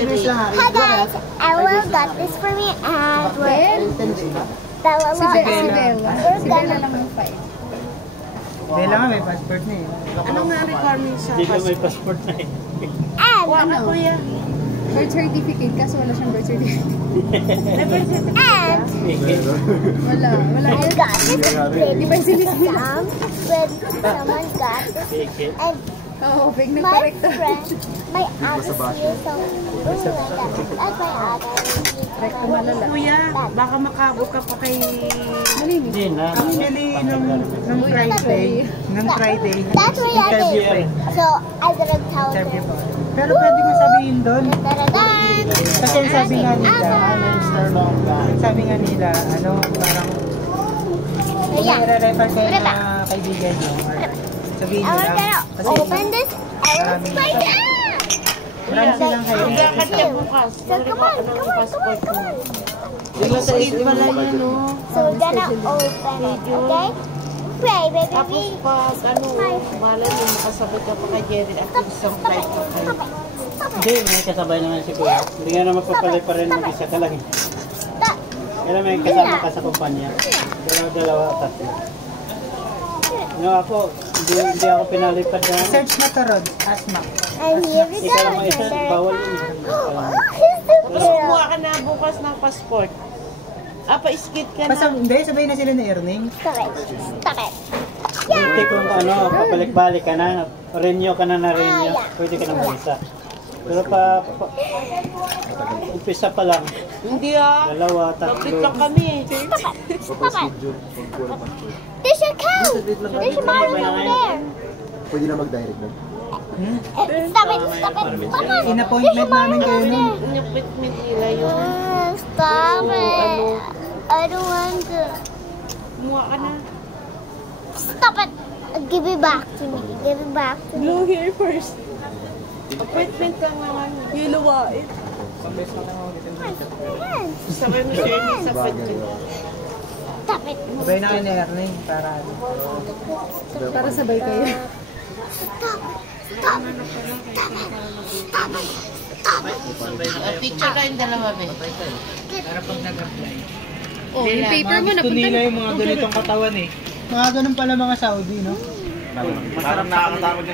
Jerry. Hi guys, Ella got this for me and Bella Si Bella. Si Bella lang ang 5. Bella nga may passport na eh. Anong nga requirement sa Hindi ko may passport? passport na eh. and Wala, kuya. Birth certificate, kaso wala siyang birth certificate. May birth certificate and Wala I got this Di ba with sila? with someone got this Fake it. and Oo, fake na my correct. friend, my other sister, so like that. That's my other. Correct na malala. Kuya, baka makabot ka pa kay... Malinis. Hindi na. Actually, nung Friday, That's my other. interview pa eh. So I didn't tell Interview them. pa. Pero pwede mo sabihin doon. Kasi ang sabi nga nila, sabi nga nila, ano, parang nire-represent na kaibigan nyo. Sabihin I nyo want lang. to open this. I want to find out. Marami silang Magkakat kaibigan. ka bukas. So come on, come on, come on, come on. Skate pala yan, no? So we're gonna open it, okay? Pray, baby. Tapos pag, malay mo makasabot ka pa kay Jerry at isang flight pa kayo. Hindi, may kasabay naman si Kuya. Hindi nga naman papalay pa rin mag-isa ka lang. Kaya may kasama ka sa kumpanya. Dalawa, tatlo. No, ako, hindi ako pinalipad na. Search na to, Rod. Asma. And here we Ikaw lang go. mag-isa, bawal yun. Tapos kumuha ka na bukas ng passport. Pa-skate ka Basta, na. hindi, sabay na sila ni Erning. Stop it. Stop it. Hindi kung ano, papalik-balik ka na, renew ka na renew, pwede ka na mag-isa. Pero umpisa pa lang, Hindi ah. dalawa, Tapos tatlo. lang kami eh. Stop it. There's your cow. There's your mom over there. Pwede na mag-direct doon. Stop it. Stop it. Stop it. In-appointment namin kayo nun. In-appointment nila yun. Stop it. I don't want to. Kumuha ka na. Stop it. Give it back to me. Give it back to me. Blue hair first. Appointment lang naman. Hilawain. Sabay mo siya yung sa pwede. Stop it. Sabay na kayo ni Erning para Para sabay kayo. Stop it. Stop it. Stop it. Stop it. Picture kayong dalawa, be. para pag nag-apply. Oh, yung paper mo Gusto napunta nila na. yung mga ganitong katawan eh. Mga ganun pala mga Saudi, no? Masarap nakakatakot